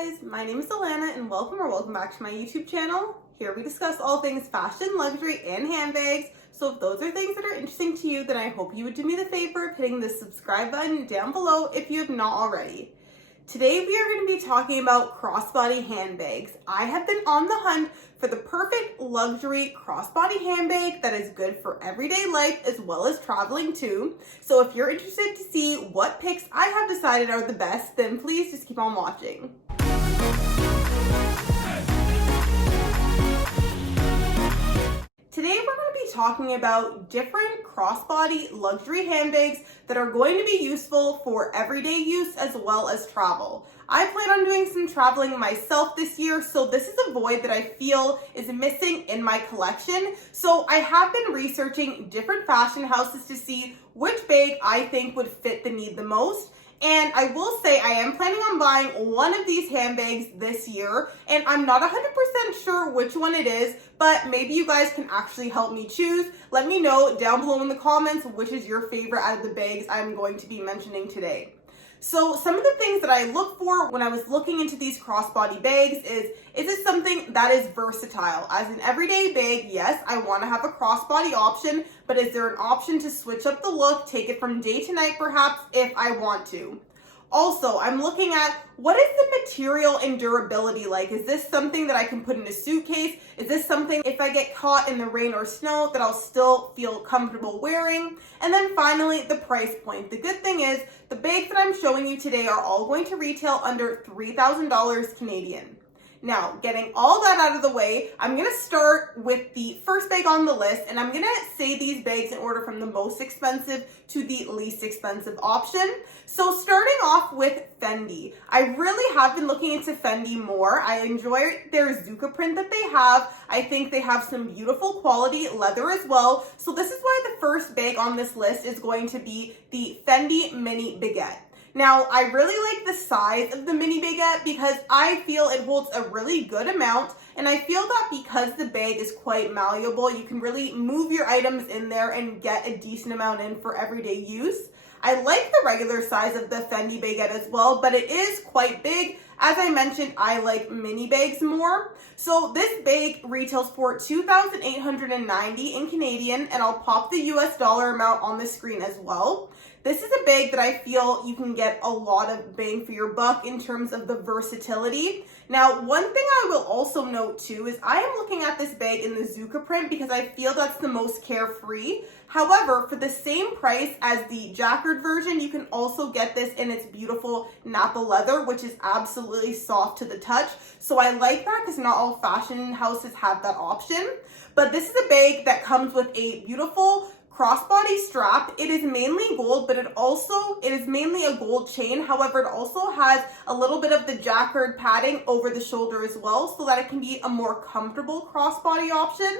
guys, my name is Alana and welcome back to my YouTube channel. Here we discuss all things fashion, luxury, and handbags. So if those are things that are interesting to you, then I hope you would do me the favor of hitting the subscribe button down below if you have not already. Today we are going to be talking about crossbody handbags. I have been on the hunt for the perfect luxury crossbody handbag that is good for everyday life as well as traveling too. So if you're interested to see what picks I have decided are the best, then please just keep on watching. Today we're going to be talking about different crossbody luxury handbags that are going to be useful for everyday use as well as travel. I plan on doing some traveling myself this year, so this is a void that I feel is missing in my collection. So I have been researching different fashion houses to see which bag I think would fit the need the most. And I will say I am planning on buying one of these handbags this year, and I'm not 100% sure which one it is, but maybe you guys can actually help me choose. Let me know down below in the comments which is your favorite out of the bags I'm going to be mentioning today. So some of the things that I look for when I was looking into these crossbody bags is it something that is versatile? As an everyday bag, yes, I want to have a crossbody option, but is there an option to switch up the look, take it from day to night perhaps if I want to? Also, I'm looking at what is the material and durability like? Is this something that I can put in a suitcase? Is this something if I get caught in the rain or snow that I'll still feel comfortable wearing? And then finally, the price point. The good thing is the bags that I'm showing you today are all going to retail under $3,000 Canadian. Now, getting all that out of the way, I'm going to start with the first bag on the list, and I'm going to say these bags in order from the most expensive to the least expensive option. So starting off with Fendi. I really have been looking into Fendi more. I enjoy their Zucca print that they have. I think they have some beautiful quality leather as well. So this is why the first bag on this list is going to be the Fendi Mini Baguette. Now, I really like the size of the mini baguette because I feel it holds a really good amount, and I feel that because the bag is quite malleable, you can really move your items in there and get a decent amount in for everyday use. I like the regular size of the Fendi baguette as well, but it is quite big. As I mentioned, I like mini bags more. So this bag retails for $2,890 in Canadian, and I'll pop the US dollar amount on the screen as well. This is a bag that I feel you can get a lot of bang for your buck in terms of the versatility. Now, one thing I will also note too is I am looking at this bag in the Zucca print because I feel that's the most carefree. However, for the same price as the jacquard version, you can also get this in its beautiful Napa leather, which is absolutely soft to the touch. So I like that because not all fashion houses have that option. But this is a bag that comes with a beautiful crossbody strap. It is mainly gold, but it is mainly a gold chain. However, it also has a little bit of the jacquard padding over the shoulder as well, so that it can be a more comfortable crossbody option.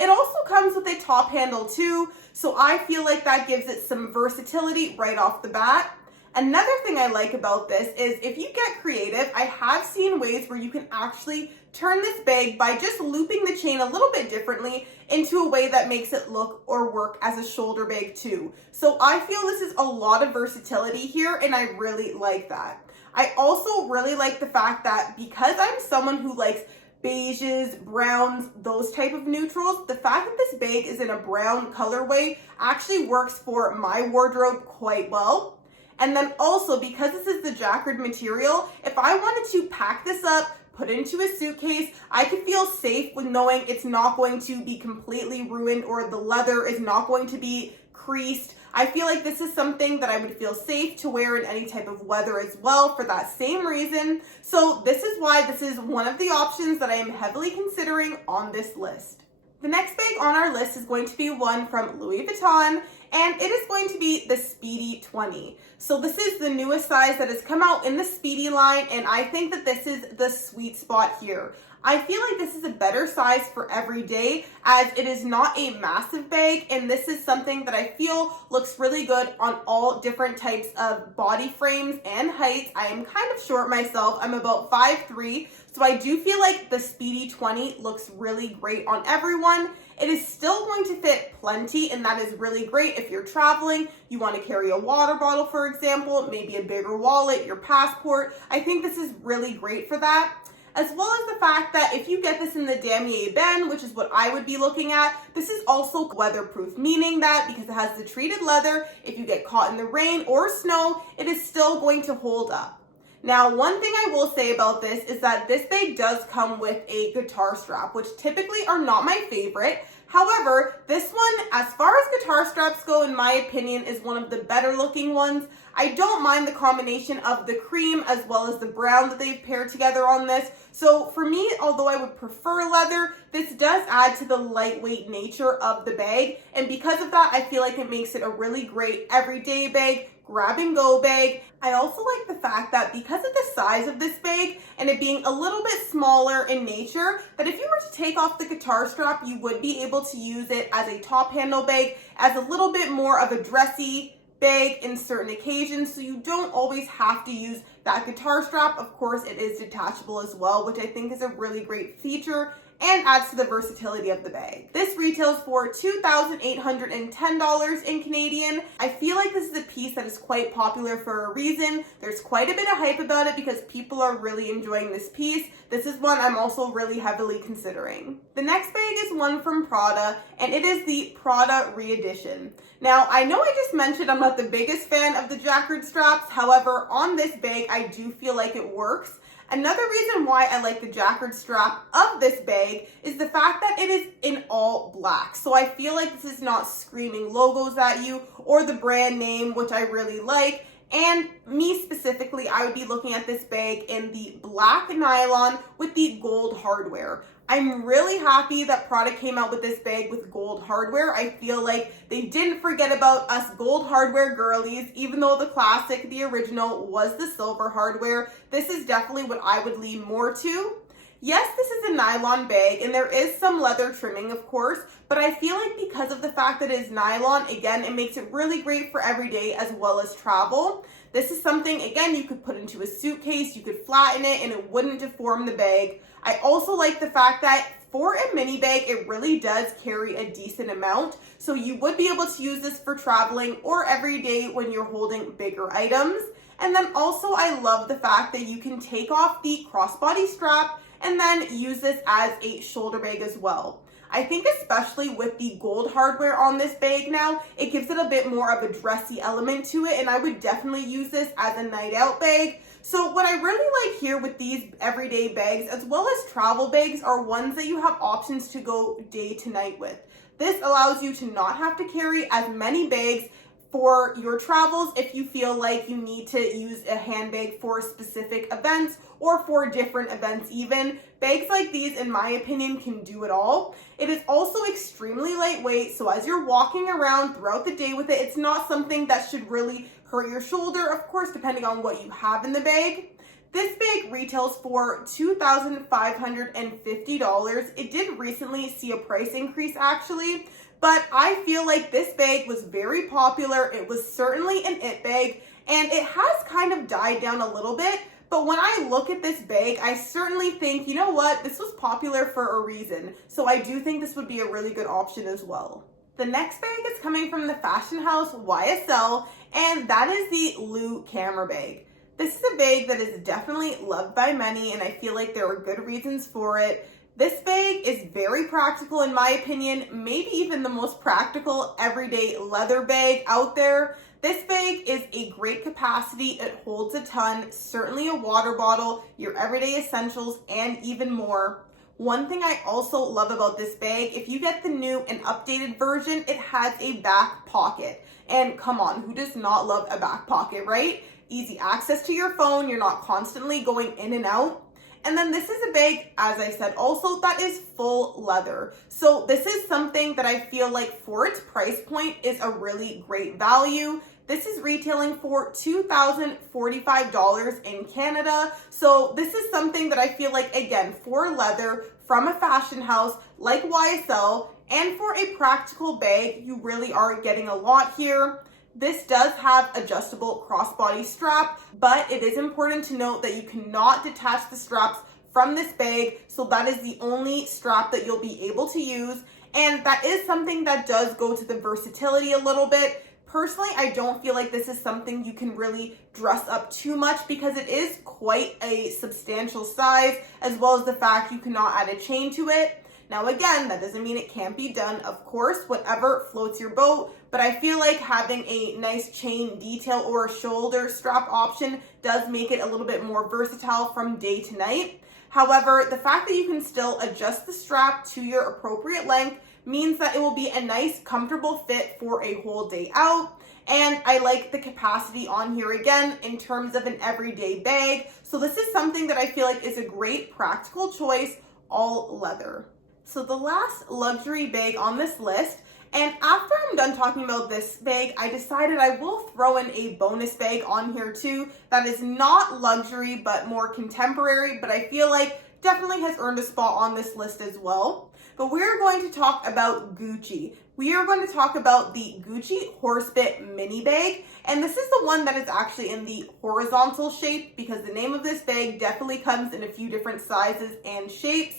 It also comes with a top handle too, so I feel like that gives it some versatility right off the bat. Another thing I like about this is if you get creative, I have seen ways where you can actually turn this bag by just looping the chain a little bit differently into a way that makes it look or work as a shoulder bag too. So I feel this is a lot of versatility here, and I really like that. I also really like the fact that because I'm someone who likes beiges, browns, those type of neutrals, the fact that this bag is in a brown colorway actually works for my wardrobe quite well. And then also, because this is the jacquard material, if I wanted to pack this up, put it into a suitcase, I could feel safe with knowing it's not going to be completely ruined or the leather is not going to be creased. I feel like this is something that I would feel safe to wear in any type of weather as well for that same reason. So this is why this is one of the options that I am heavily considering on this list. The next bag on our list is going to be one from Louis Vuitton, and it is going to be the Speedy 20. So this is the newest size that has come out in the Speedy line, and I think that this is the sweet spot here. I feel like this is a better size for every day as it is not a massive bag, and this is something that I feel looks really good on all different types of body frames and heights. I am kind of short myself. I'm about 5'3", so I do feel like the Speedy 20 looks really great on everyone. It is still going to fit plenty, and that is really great if you're traveling, you want to carry a water bottle, for example, maybe a bigger wallet, your passport. I think this is really great for that. As well as the fact that if you get this in the Damier Ebene, which is what I would be looking at, this is also weatherproof, meaning that because it has the treated leather, if you get caught in the rain or snow, it is still going to hold up. Now, one thing I will say about this is that this bag does come with a guitar strap, which typically are not my favorite. However, this one, as far as guitar straps go, in my opinion, is one of the better looking ones. I don't mind the combination of the cream as well as the brown that they've paired together on this. So for me, although I would prefer leather, this does add to the lightweight nature of the bag. And because of that, I feel like it makes it a really great everyday bag, grab and go bag. I also like the fact that because of the size of this bag and it being a little bit smaller in nature, that if you were to take off the guitar strap, you would be able to use it as a top handle bag, as a little bit more of a dressy bag in certain occasions, so you don't always have to use that guitar strap. Of course, it is detachable as well, which I think is a really great feature and adds to the versatility of the bag. This retails for $2,810 in Canadian. I feel like this is a piece that is quite popular for a reason. There's quite a bit of hype about it because people are really enjoying this piece. This is one I'm also really heavily considering. The next bag is one from Prada, and it is the Prada Re-Edition. Now, I know I just mentioned I'm not the biggest fan of the jacquard straps. However, on this bag, I do feel like it works. Another reason why I like the jacquard strap of this bag is the fact that it is in all black. So I feel like this is not screaming logos at you or the brand name, which I really like. And me specifically, I would be looking at this bag in the black nylon with the gold hardware. I'm really happy that Prada came out with this bag with gold hardware. I feel like they didn't forget about us gold hardware girlies, even though the classic, the original, was the silver hardware. This is definitely what I would lean more to. Yes, this is a nylon bag, and there is some leather trimming, of course, but I feel like because of the fact that it is nylon, again, it makes it really great for everyday as well as travel. This is something, again, you could put into a suitcase, you could flatten it, and it wouldn't deform the bag. I also like the fact that for a mini bag, it really does carry a decent amount, so you would be able to use this for traveling or every day when you're holding bigger items. And then also, I love the fact that you can take off the crossbody strap and then use this as a shoulder bag as well. I think especially with the gold hardware on this bag now, it gives it a bit more of a dressy element to it, and I would definitely use this as a night out bag. So what I really like here with these everyday bags as well as travel bags are ones that you have options to go day to night with. This allows you to not have to carry as many bags for your travels if you feel like you need to use a handbag for specific events or for different events even. Bags like these, in my opinion, can do it all. It is also extremely lightweight, so as you're walking around throughout the day with it, it's not something that should really hurt your shoulder, of course, depending on what you have in the bag. This bag retails for $2,550. It did recently see a price increase actually, but I feel like this bag was very popular. It was certainly an it bag, and it has kind of died down a little bit. But when I look at this bag, I certainly think, you know what, this was popular for a reason. So I do think this would be a really good option as well. The next bag is coming from the fashion house YSL, and that is the YSL Camera Bag. This is a bag that is definitely loved by many, and I feel like there are good reasons for it. This bag is very practical in my opinion, maybe even the most practical everyday leather bag out there. This bag is a great capacity, it holds a ton, certainly a water bottle, your everyday essentials, and even more. One thing I also love about this bag, if you get the new and updated version, it has a back pocket. And come on, who does not love a back pocket, right? Easy access to your phone, you're not constantly going in and out. And then this is a bag, as I said, also that is full leather. So this is something that I feel like for its price point is a really great value. This is retailing for $2,045 in Canada. So this is something that I feel like, again, for leather from a fashion house like YSL and for a practical bag, you really are getting a lot here. This does have adjustable crossbody strap, but it is important to note that you cannot detach the straps from this bag, so that is the only strap that you'll be able to use. and that is something that does go to the versatility a little bit. Personally, I don't feel like this is something you can really dress up too much because it is quite a substantial size, as well as the fact you cannot add a chain to it. Now again, that doesn't mean it can't be done, of course, whatever floats your boat, but I feel like having a nice chain detail or a shoulder strap option does make it a little bit more versatile from day to night. However, the fact that you can still adjust the strap to your appropriate length means that it will be a nice, comfortable fit for a whole day out. And I like the capacity on here again in terms of an everyday bag. So this is something that I feel like is a great practical choice, all leather. So the last luxury bag on this list, and after I'm done talking about this bag, I decided I will throw in a bonus bag on here too that is not luxury but more contemporary, but I feel like definitely has earned a spot on this list as well. But we're going to talk about Gucci. We are going to talk about the Gucci Horsebit mini bag, and this is the one that is actually in the horizontal shape because the name of this bag definitely comes in a few different sizes and shapes.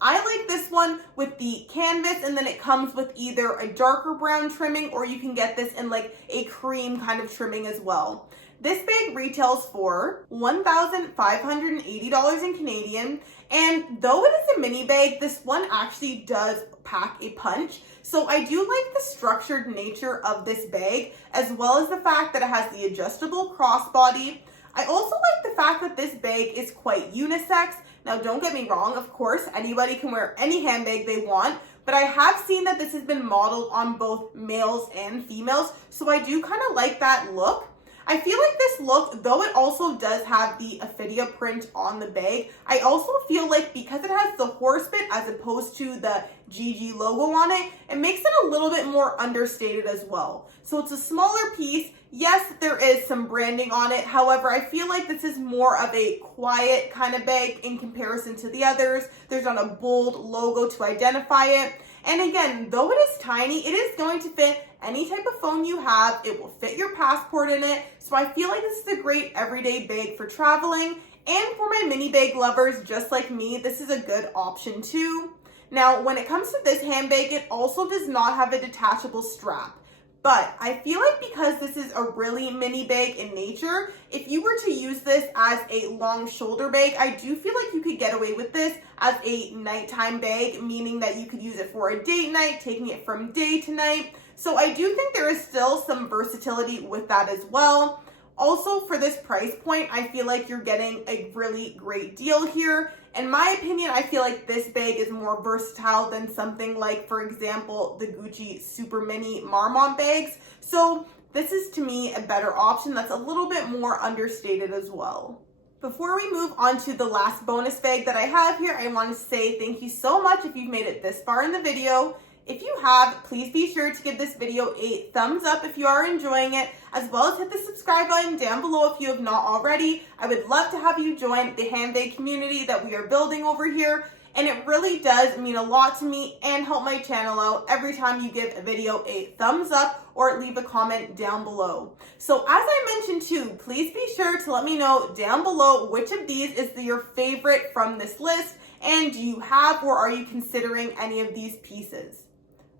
I like this one with the canvas, and then it comes with either a darker brown trimming or you can get this in like a cream kind of trimming as well. This bag retails for $1,580 in Canadian, and though it is a mini bag, this one actually does pack a punch. So I do like the structured nature of this bag, as well as the fact that it has the adjustable crossbody. I also like the fact that this bag is quite unisex. Now don't get me wrong, of course, anybody can wear any handbag they want, but I have seen that this has been modeled on both males and females, so I do kind of like that look. I feel like this look, though it also does have the Ophidia print on the bag, I also feel like because it has the Horsebit as opposed to the GG logo on it, it makes it a little bit more understated as well. So it's a smaller piece. Yes, there is some branding on it. However, I feel like this is more of a quiet kind of bag in comparison to the others. There's not a bold logo to identify it. And again, though it is tiny, it is going to fit any type of phone you have. It will fit your passport in it. So I feel like this is a great everyday bag for traveling. And for my mini bag lovers, just like me, this is a good option too. Now, when it comes to this handbag, it also does not have a detachable strap. But I feel like because this is a really mini bag in nature, if you were to use this as a long shoulder bag, I do feel like you could get away with this as a nighttime bag, meaning that you could use it for a date night, taking it from day to night. So I do think there is still some versatility with that as well. Also, for this price point, I feel like you're getting a really great deal here. In my opinion, I feel like this bag is more versatile than something like, for example, the Gucci Super Mini Marmont bags. So this is, to me, a better option that's a little bit more understated as well. Before we move on to the last bonus bag that I have here, I want to say thank you so much if you've made it this far in the video. If you have, please be sure to give this video a thumbs up if you are enjoying it, as well as hit the subscribe button down below if you have not already. I would love to have you join the handbag community that we are building over here, and it really does mean a lot to me and help my channel out every time you give a video a thumbs up or leave a comment down below. So as I mentioned too, please be sure to let me know down below which of these is your favorite from this list, and do you have or are you considering any of these pieces?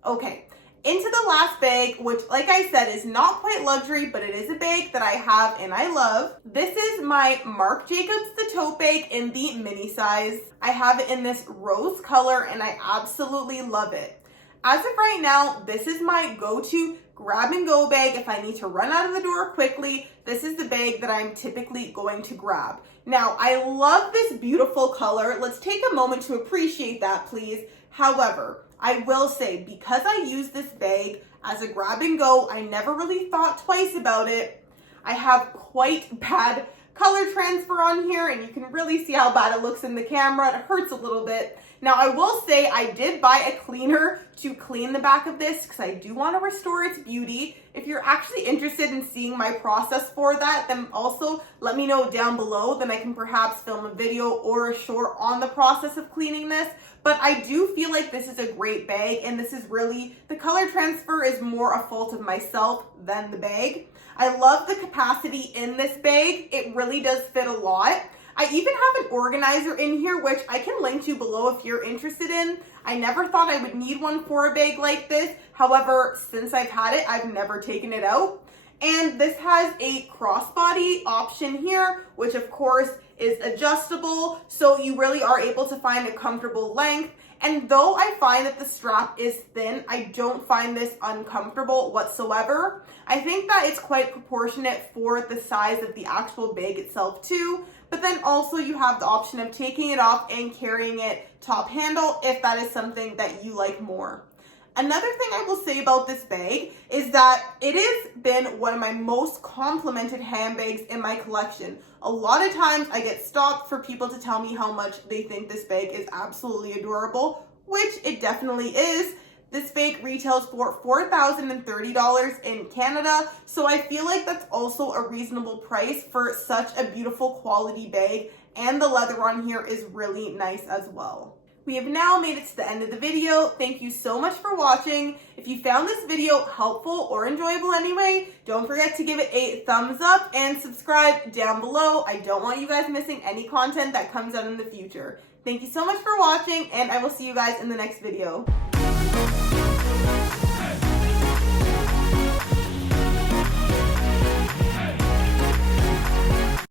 Okay, into the last bag, which like I said is not quite luxury, but it is a bag that I have and I love. This is my Marc Jacobs Tote Bag in the mini size. I have it in this rose color and I absolutely love it. As of right now, this is my go-to grab and go bag. If I need to run out of the door quickly, this is the bag that I'm typically going to grab. Now, I love this beautiful color. Let's take a moment to appreciate that, please. However, I will say, because I use this bag as a grab and go, I never really thought twice about it. I have quite bad color transfer on here, and you can really see how bad it looks in the camera. It hurts a little bit. Now, I will say I did buy a cleaner to clean the back of this because I do want to restore its beauty. If you're actually interested in seeing my process for that, then also let me know down below. Then I can perhaps film a video or a short on the process of cleaning this. But I do feel like this is a great bag, and this is really, the color transfer is more a fault of myself than the bag. I love the capacity in this bag. It really does fit a lot. I even have an organizer in here, which I can link to below if you're interested in. I never thought I would need one for a bag like this. However, since I've had it, I've never taken it out. And this has a crossbody option here, which of course is adjustable, so you really are able to find a comfortable length. And though I find that the strap is thin, I don't find this uncomfortable whatsoever. I think that it's quite proportionate for the size of the actual bag itself too. But then also you have the option of taking it off and carrying it top handle if that is something that you like more. Another thing I will say about this bag is that it has been one of my most complimented handbags in my collection. A lot of times I get stopped for people to tell me how much they think this bag is absolutely adorable, which it definitely is. This bag retails for $4,030 in Canada, so I feel like that's also a reasonable price for such a beautiful quality bag, and the leather on here is really nice as well. We have now made it to the end of the video. Thank you so much for watching. If you found this video helpful or enjoyable anyway, don't forget to give it a thumbs up and subscribe down below. I don't want you guys missing any content that comes out in the future. Thank you so much for watching, and I will see you guys in the next video.